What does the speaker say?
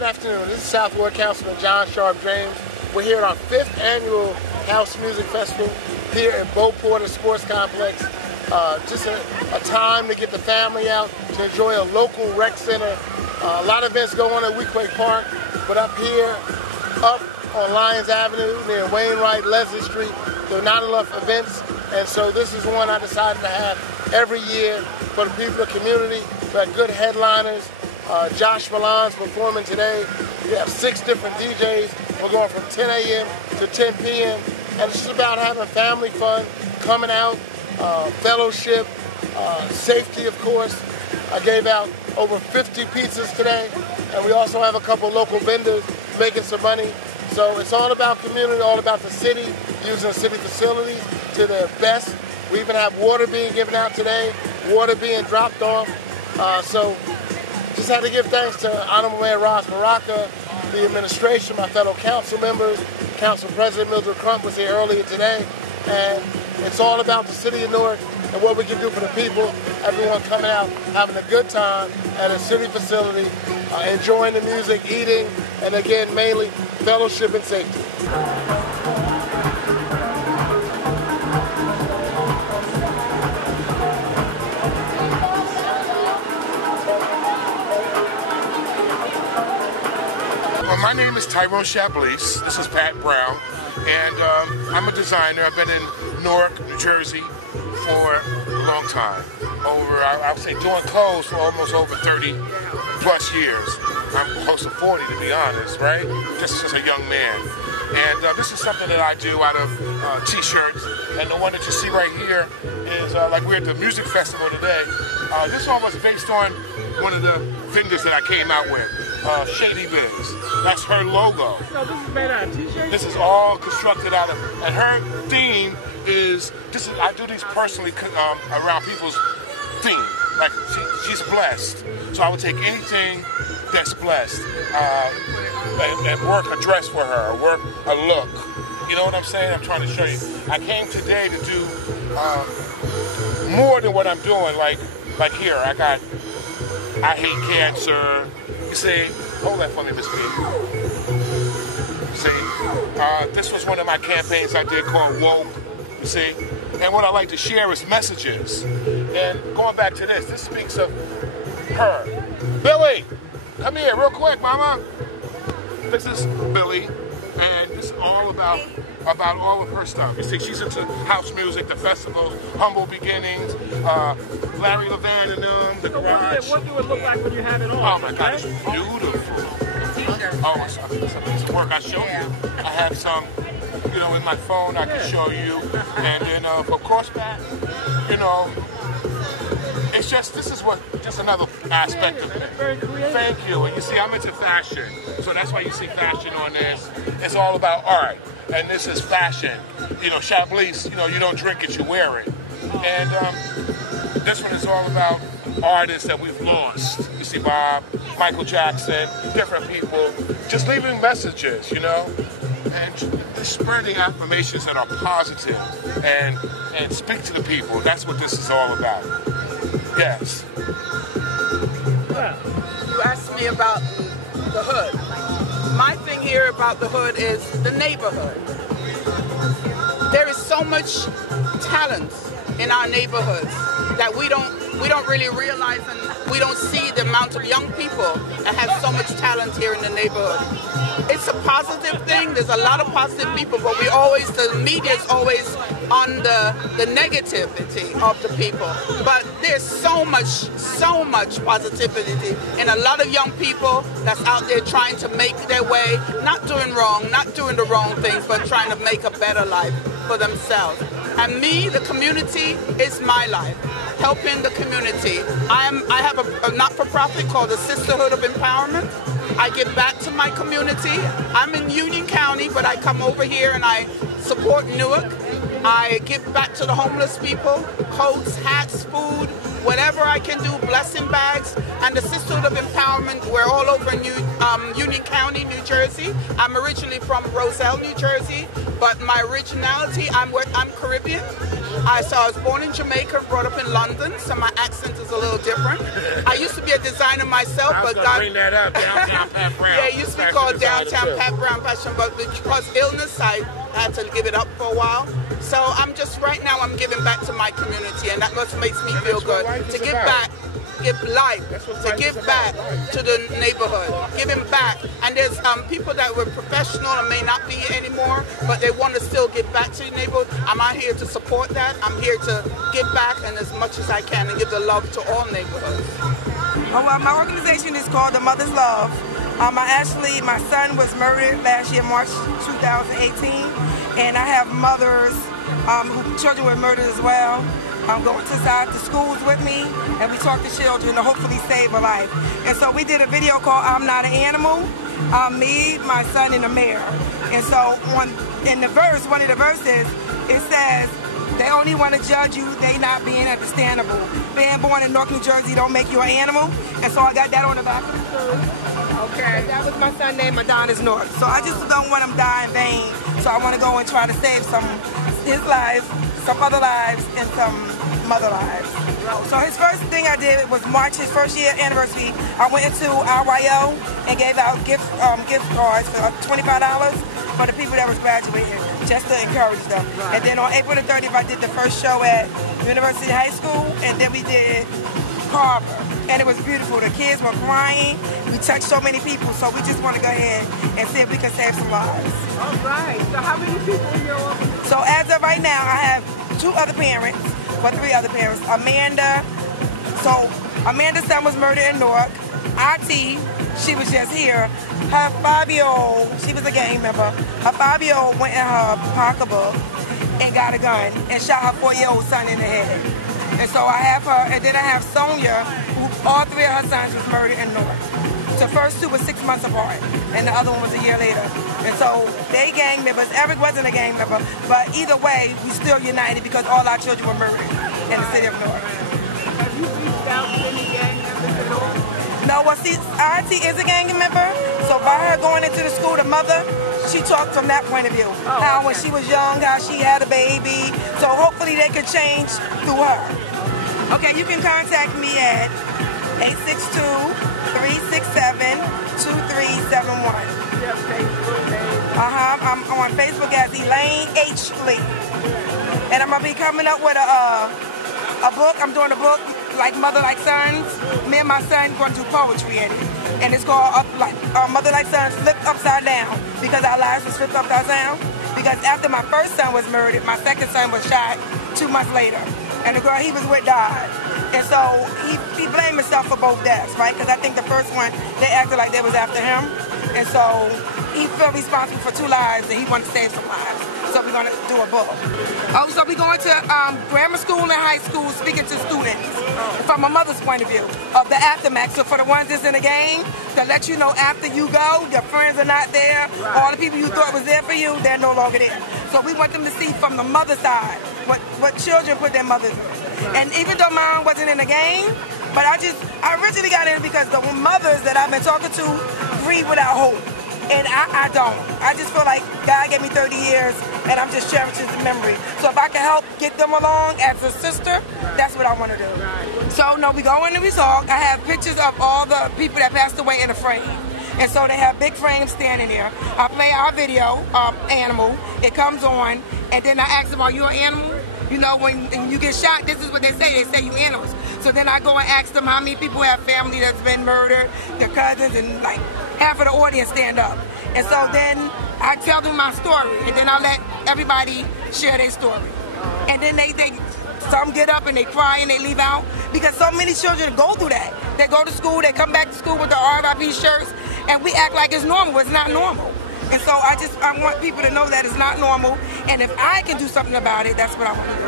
good afternoon. This is South Ward Councilman Sharpe James. We're here at our 5th annual House Music Festival here at Bo Porter Sports Complex. Just a time to get the family out, to enjoy a local rec center. A lot of events go on at Weequahic Park, but up here, up on Lyons Avenue near Wainwright, Leslie Street, there are not enough events, and so this is one I decided to have every year for the people of the community. We have good headliners. Josh Milan's performing today. We have 6 different DJs. We're going from 10 a.m. to 10 p.m. And it's just about having family fun, coming out, fellowship, safety, of course. I gave out over 50 pizzas today, and we also have a couple local vendors making some money. So it's all about community, all about the city, using city facilities to their best. We even have water being given out today, water being dropped off. So just had to give thanks to Honorable Mayor Ross Baraka, the administration, my fellow council members. Council President Mildred Crump was here earlier today, and it's all about the city of Newark and what we can do for the people. Everyone coming out, having a good time at a city facility, enjoying the music, eating, and again, mainly fellowship and safety. My name is Tyrone Chablis. This is Pat Brown, and I'm a designer. I've been in Newark, New Jersey for a long time. I would say doing clothes for almost over 30 plus years. I'm close to 40 to be honest, right? Just as a young man. And this is something that I do out of t-shirts. And the one that you see right here is like we're at the music festival today. This one was based on one of the vendors that I came out with. Shady Biz. That's her logo. No, this is made out of t-shirts? This is all constructed out of, and her theme is, I do these personally around people's theme. Like, she's blessed. So I would take anything that's blessed and work a dress for her, or work a look. You know what I'm saying? I'm trying to show you. I came today to do more than what I'm doing. Like here, I hate cancer. You see, hold that for me, Miss B. See, this was one of my campaigns I did called Woke. You see, and what I like to share is messages. And going back to this speaks of her. Billy, come here real quick, Mama. This is Billy, and this is all about all of her stuff. You see, she's into house music, the festivals, Humble Beginnings, Larry Levan and them, the garage. What do it look like when you have it on? Oh my God, it's beautiful. Oh, it's a piece of work. I showed you. I have some, you know, in my phone I can show you. And then for course, Pat, you know, it's just, this is just another aspect of it. Thank you. And you see, I'm into fashion. So that's why you see fashion on this. It's all about art. And this is fashion. You know, Chablis, you know, you don't drink it, you wear it. And this one is all about artists that we've lost. You see Bob, Michael Jackson, different people, just leaving messages, you know, and just spreading affirmations that are positive and speak to the people. That's what this is all about. Yes. You asked me about the hood. My thing here about the hood is the neighborhood. There is so much talent in our neighborhoods that we don't really realize, and we don't see the amount of young people that have so much talent here in the neighborhood. It's a positive thing. There's a lot of positive people, but the media is always on the negativity of the people. But there's so much positivity in a lot of young people that's out there trying to make their way, not doing wrong, not doing the wrong things, but trying to make a better life for themselves. And me, the community is my life. Helping the community. I have a not-for-profit called the Sisterhood of Empowerment. I give back to my community. I'm in Union County, but I come over here and I support Newark. I give back to the homeless people, coats, hats, food, whatever I can do, blessing bags, and the Sisterhood of Empowerment. We're all over Union County, New Jersey. I'm originally from Roselle, New Jersey, but my originality, I'm Caribbean. So I was born in Jamaica, brought up in London, so my accent is a little different. I used to be a designer myself, but God... bring that up, Downtown Pat Brown. Yeah, it used to be called Downtown Pat Brown Fashion, but because illness, I had to give it up for a while. So I'm just, right now, I'm giving back to my community, and that just makes me feel good. To give back, give life, to give back to the neighborhood, giving back. And there's people that were professional and may not be anymore, but they want to still give back to the neighborhood. I'm out here to support that. I'm here to give back and as much as I can and give the love to all neighborhoods. Oh, well, my organization is called The Mother's Love. My son was murdered last year, March 2018, and I have mothers whose children were murdered as well. I'm going inside the schools with me, and we talk to children to hopefully save a life. And so we did a video called I'm Not an Animal, me, my son, and the mayor. And so in the verse, one of the verses, it says, they only want to judge you, they not being understandable. Being born in Newark, New Jersey don't make you an animal. And so I got that on the back of the shirt. Okay. That was my son named Adonis North. So I just don't want him to die in vain. So I want to go and try to save his lives, some other lives, and some mother lives. So his first thing I did was March his first year anniversary. I went into RYO and gave out gift cards for $25 for the people that was graduating, just to encourage them. And then on April the 30th, I did the first show at University High School, and then we did Carver. And it was beautiful. The kids were crying. We touched so many people, so we just want to go ahead and see if we can save some lives. All right. So how many people in your organization? So as of right now, I have three other parents. Amanda's son was murdered in Newark. Auntie, she was just here. Her 5-year-old, she was a gang member. Her 5-year-old went in her pocketbook and got a gun and shot her 4-year-old son in the head. And so I have her, and then I have Sonia, who all three of her sons was murdered in Newark. The first two were 6 months apart, and the other one was a year later. And so they gang members. Eric wasn't a gang member, but either way, we still united because all our children were murdered in the city of Newark. Have you reached out to any gang members at all? No, well, see, Auntie is a gang member, so by her going into the school, the mother, she talked from that point of view. How when she was young, how she had a baby. So hopefully they could change through her. Okay, you can contact me at 862-367-2371. I'm on Facebook as Elaine H. Lee. And I'm going to be coming up with a book. I'm doing a book like Mother Like Sons. Me and my son going to do poetry in it. And it's called Mother Like Sons Flipped Upside Down, because our lives were flipped upside down. Because after my first son was murdered, my second son was shot 2 months later. And the girl he was with died. And so he blamed himself for both deaths, right? Because I think the first one, they acted like they was after him. And so he felt responsible for 2 lives, and he wanted to save some lives. So we're going to do a book. So we're going to grammar school and high school, speaking to students from a mother's point of view of the aftermath. So for the ones that's in the gang, to let you know after you go, your friends are not there. All the people you thought was there for you, they're no longer there. So we want them to see from the mother side what children put their mothers in. And even though mine wasn't in the gang, but I originally got in because the mothers that I've been talking to grieve without hope. And I don't. I just feel like God gave me 30 years and I'm just cherishing the memory. So if I can help get them along as a sister, that's what I want to do. So no, we go in and we talk. I have pictures of all the people that passed away in a frame. And so they have big frames standing there. I play our video, Animal. It comes on, and then I ask them, are you an animal? You know, when you get shot, this is what they say. They say you animals. So then I go and ask them how many people have family that's been murdered, their cousins, and like half of the audience stand up. And so then I tell them my story, and then I let everybody share their story. And then some get up and they cry and they leave out, because so many children go through that. They go to school, they come back to school with the RIP shirts, and we act like it's normal. It's not normal. And so I want people to know that it's not normal, and if I can do something about it, that's what I want to do.